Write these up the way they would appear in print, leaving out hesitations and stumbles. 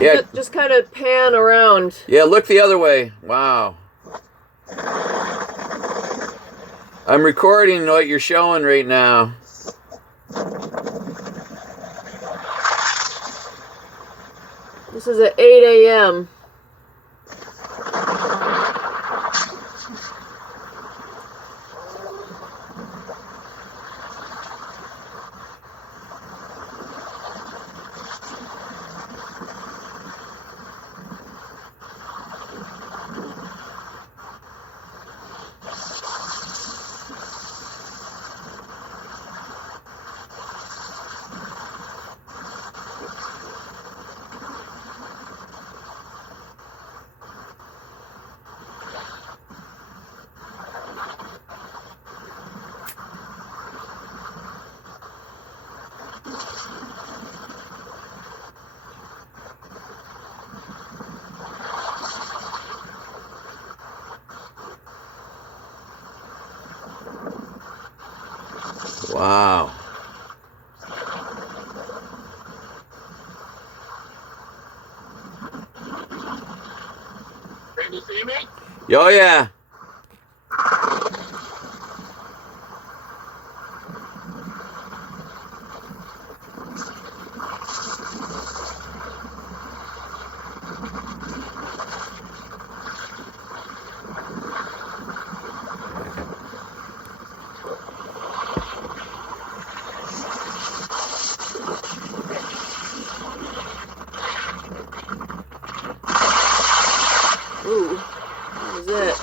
Yeah. Just kind of pan around. Yeah, look the other way. Wow. I'm recording what you're showing right now. This is at 8 a.m. Wow. Can you see me? Oh, yeah. Ooh, what was that?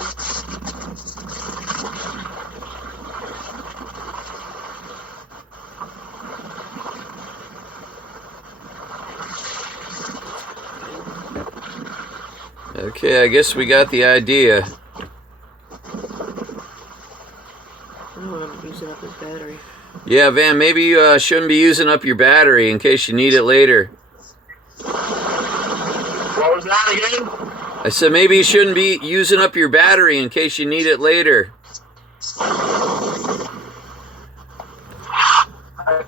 Okay, I guess we got the idea. I don't want to using up his battery. Yeah, Van, maybe you shouldn't be using up your battery in case you need it later. What was that again? I said maybe you shouldn't be using up your battery in case you need it later. I